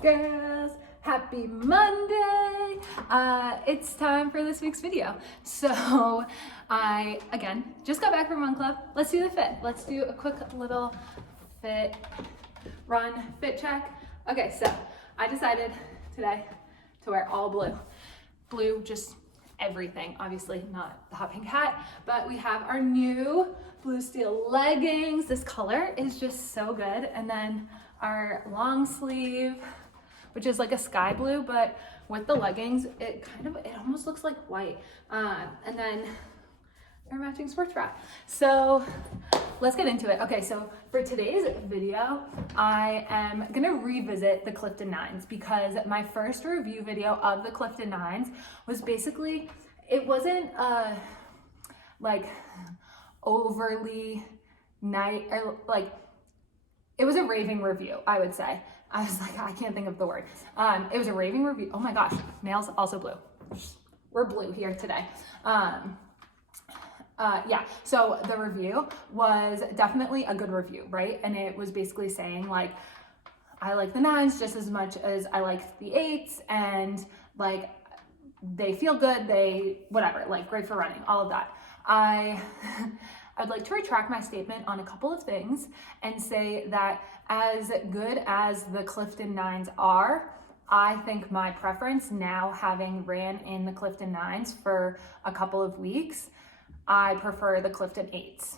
girls, happy Monday. It's time for this week's video. So I, again, just got back from Run Club. Let's do the fit. Let's do a quick little fit check. Okay, so I decided today to wear all blue. Blue, just everything. Obviously not the hot pink hat, but we have our new blue steel leggings. This color is just so good. And then our long sleeve, which is like a sky blue, but with the leggings, it almost looks like white. And then our matching sports bra. So let's get into it. Okay, so for today's video, I am gonna revisit the Clifton 9s because my first review video of the Clifton 9s was basically, it wasn't like overly nice, or like, it was a raving review, I would say. I was like, I can't think of the word. It was a raving review. Oh my gosh, nails also blue. We're blue here today. Yeah, so the review was definitely a good review, right? And it was basically saying like, I like the 9s just as much as I like the 8s, and like, they feel good, they, whatever, like great for running, all of that. I'd like to retract my statement on a couple of things and say that as good as the Clifton 9s are, I think my preference now, having ran in the Clifton 9s for a couple of weeks, I prefer the Clifton 8s.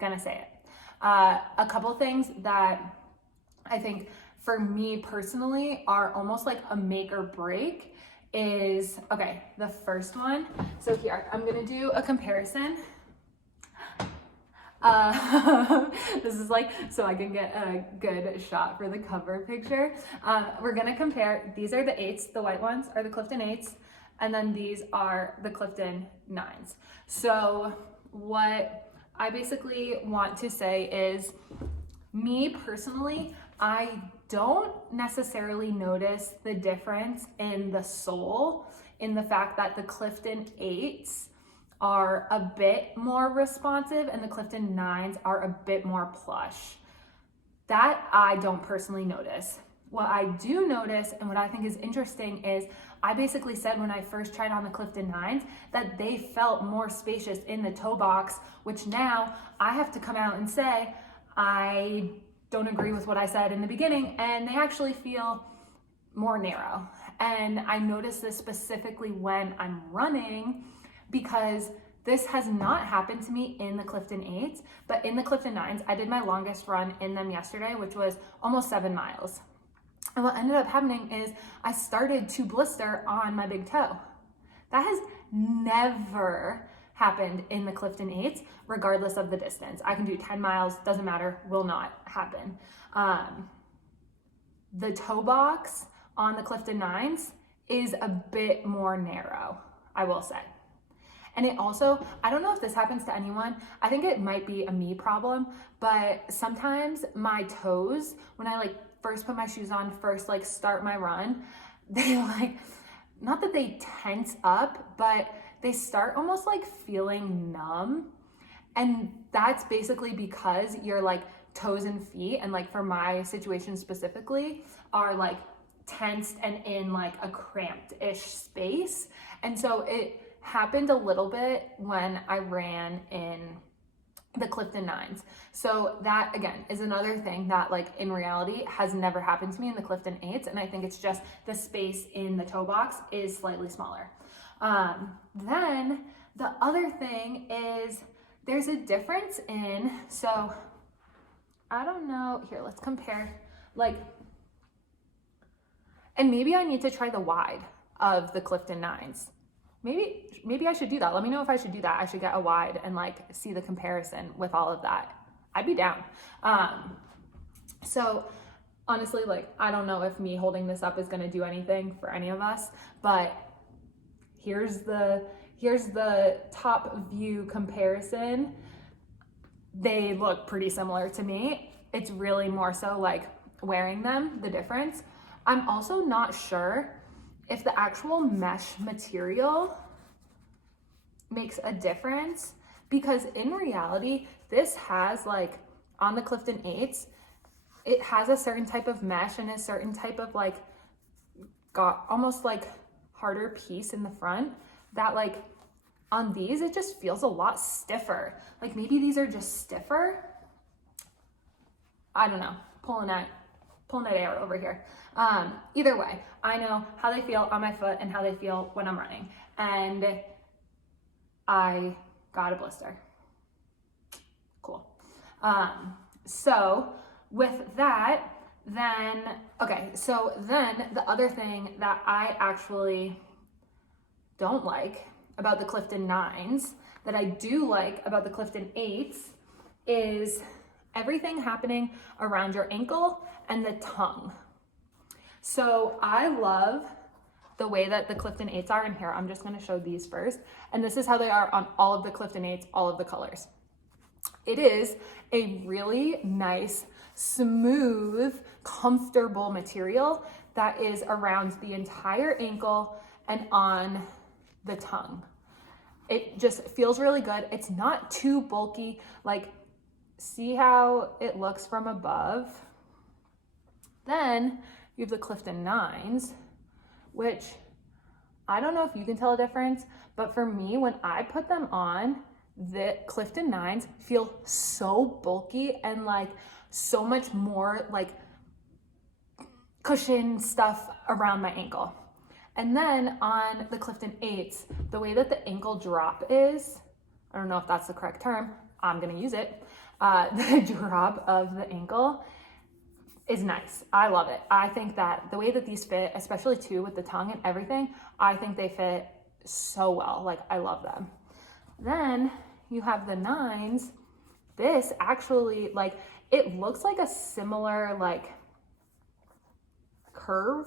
Gonna say it. A couple things that I think for me personally are almost like a make or break is, okay, the first one. So here, I'm gonna do a comparison. This is like, so I can get a good shot for the cover picture. We're gonna compare, these are the 8s, the white ones are the Clifton 8s, and then these are the Clifton 9s. So what I basically want to say is, me personally, I don't necessarily notice the difference in the sole, in the fact that the Clifton 8s are a bit more responsive and the Clifton 9s are a bit more plush. That I don't personally notice. What I do notice, and what I think is interesting, is I basically said when I first tried on the Clifton 9s that they felt more spacious in the toe box, which now I have to come out and say I don't agree with what I said in the beginning, and they actually feel more narrow. And I notice this specifically when I'm running, because this has not happened to me in the Clifton 8s, but in the Clifton 9s, I did my longest run in them yesterday, which was almost 7 miles. And what ended up happening is I started to blister on my big toe. That has never happened in the Clifton 8s, regardless of the distance. I can do 10 miles, doesn't matter, will not happen. The toe box on the Clifton 9s is a bit more narrow, I will say. And it also, I don't know if this happens to anyone, I think it might be a me problem, but sometimes my toes, when I like first put my shoes on, first like start my run, they like, not that they tense up, but they start almost like feeling numb. And that's basically because your like toes and feet, and like for my situation specifically, are like tensed and in like a cramped-ish space. And so it happened a little bit when I ran in the Clifton 9s. So that, again, is another thing that like in reality has never happened to me in the Clifton 8s. And I think it's just the space in the toe box is slightly smaller. Then the other thing is there's a difference in, so I don't know, here, let's compare, like, and maybe I need to try the wide of the Clifton 9s. Maybe I should do that. Let me know if I should do that. I should get a wide and like see the comparison with all of that. I'd be down. So honestly, like, I don't know if me holding this up is gonna do anything for any of us, but here's the top view comparison. They look pretty similar to me. It's really more so like wearing them, the difference. I'm also not sure if the actual mesh material makes a difference, because in reality, this has like, on the Clifton 8s, it has a certain type of mesh and a certain type of like, got almost like harder piece in the front that like on these, it just feels a lot stiffer. Like maybe these are just stiffer. I don't know, pulling at air over here. Either way, I know how they feel on my foot and how they feel when I'm running. And I got a blister. Cool. So with that, then the other thing that I actually don't like about the Clifton 9s that I do like about the Clifton 8s is everything happening around your ankle and the tongue. So I love the way that the Clifton 8s are in here. I'm just gonna show these first. And this is how they are on all of the Clifton 8s, all of the colors. It is a really nice, smooth, comfortable material that is around the entire ankle and on the tongue. It just feels really good. It's not too bulky. Like, see how it looks from above? Then you have the Clifton 9s, which I don't know if you can tell a difference, but for me, when I put them on, the Clifton 9s feel so bulky and like so much more like cushion stuff around my ankle. And then on the Clifton 8s, the way that the ankle drop is, I don't know if that's the correct term, I'm gonna use it. The drop of the ankle is nice. I love it. I think that the way that these fit, especially too with the tongue and everything, I think they fit so well. Like, I love them. Then you have the 9s. This actually, like, it looks like a similar like curve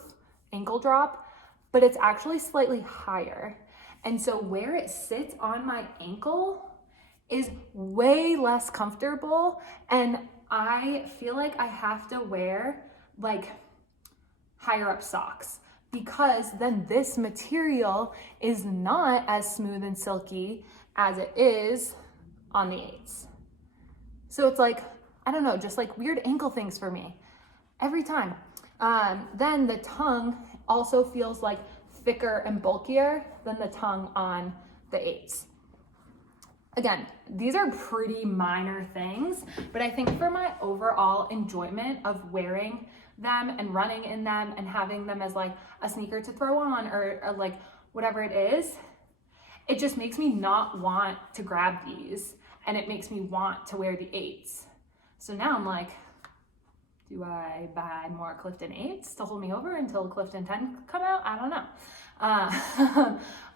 ankle drop, but it's actually slightly higher. And so where it sits on my ankle is way less comfortable, and I feel like I have to wear like higher up socks, because then this material is not as smooth and silky as it is on the 8s. So it's like, I don't know, just like weird ankle things for me every time. Then the tongue also feels like thicker and bulkier than the tongue on the 8s. Again, these are pretty minor things, but I think for my overall enjoyment of wearing them and running in them and having them as like a sneaker to throw on or like whatever it is, it just makes me not want to grab these, and it makes me want to wear the 8s. So now I'm like, do I buy more Clifton 8s to hold me over until Clifton 10 come out? I don't know.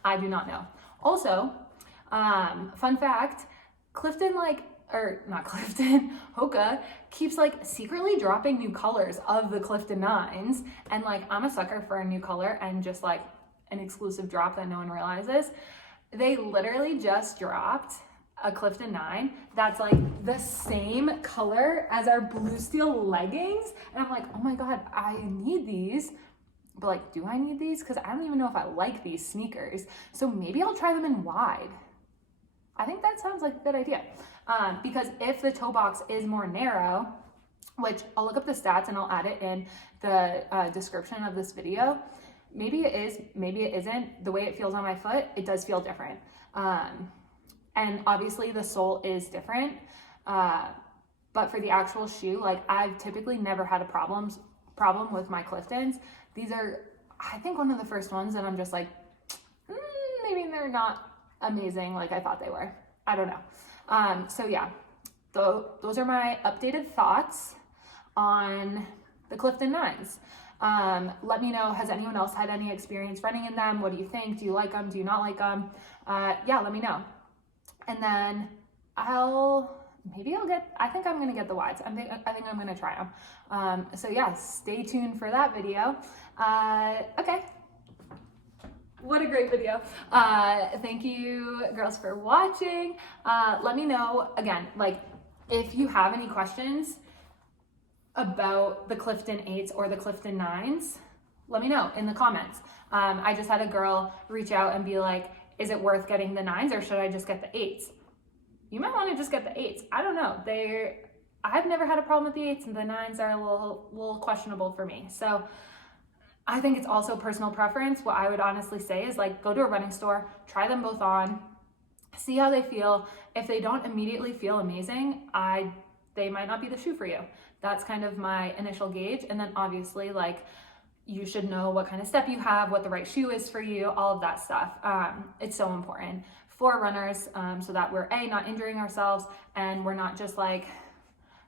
I do not know. Also, fun fact, Clifton Hoka keeps like secretly dropping new colors of the Clifton 9s. And like, I'm a sucker for a new color and just like an exclusive drop that no one realizes. They literally just dropped a Clifton 9 that's like the same color as our blue steel leggings. And I'm like, oh my God, I need these. But like, do I need these? Because I don't even know if I like these sneakers. So maybe I'll try them in wide. I think that sounds like a good idea. Because if the toe box is more narrow, which I'll look up the stats and I'll add it in the description of this video. Maybe it is, maybe it isn't. The way it feels on my foot, it does feel different. And obviously the sole is different. But for the actual shoe, like, I've typically never had a problem with my Cliftons. These are, I think, one of the first ones that I'm just like, maybe they're not amazing like I thought they were. I don't know. So yeah, those are my updated thoughts on the Clifton 9s. Let me know, has anyone else had any experience running in them? What do you think? Do you like them? Do you not like them? Yeah, let me know. And then I think I'm gonna get the wides. I think I'm gonna try them. So yeah, stay tuned for that video. Okay. What a great video. Thank you girls for watching. Let me know again, like, if you have any questions about the Clifton 8s or the Clifton 9s, let me know in the comments. I just had a girl reach out and be like, is it worth getting the 9s or should I just get the 8s? You might want to just get the 8s. I don't know. I've never had a problem with the 8s, and the 9s are a little questionable for me. So I think it's also personal preference. What I would honestly say is like, go to a running store, try them both on, see how they feel. If they don't immediately feel amazing, they might not be the shoe for you. That's kind of my initial gauge. And then obviously, like, you should know what kind of step you have, what the right shoe is for you, all of that stuff. It's so important for runners, so that we're not injuring ourselves, and we're not just like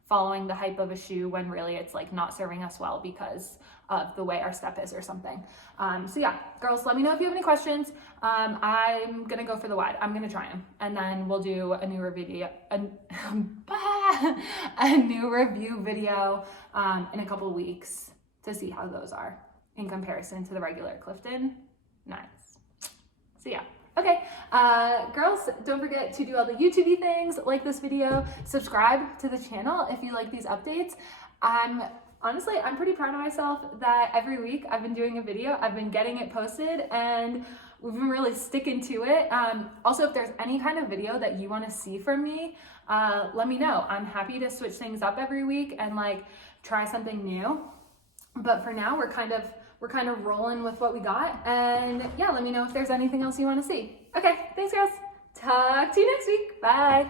following the hype of a shoe when really it's like not serving us well because of the way our step is or something. So yeah, girls, let me know if you have any questions. I'm gonna go for the wide. I'm gonna try them, and then we'll do a new review, a new review video in a couple weeks to see how those are in comparison to the regular Clifton 9s. So yeah. Okay, girls, don't forget to do all the YouTube-y things, like this video, subscribe to the channel if you like these updates. Honestly, I'm pretty proud of myself that every week I've been doing a video, I've been getting it posted, and we've been really sticking to it. Also, if there's any kind of video that you want to see from me, let me know. I'm happy to switch things up every week and like try something new. But for now, we're kind of rolling with what we got. And yeah, let me know if there's anything else you want to see. Okay, thanks, girls. Talk to you next week. Bye.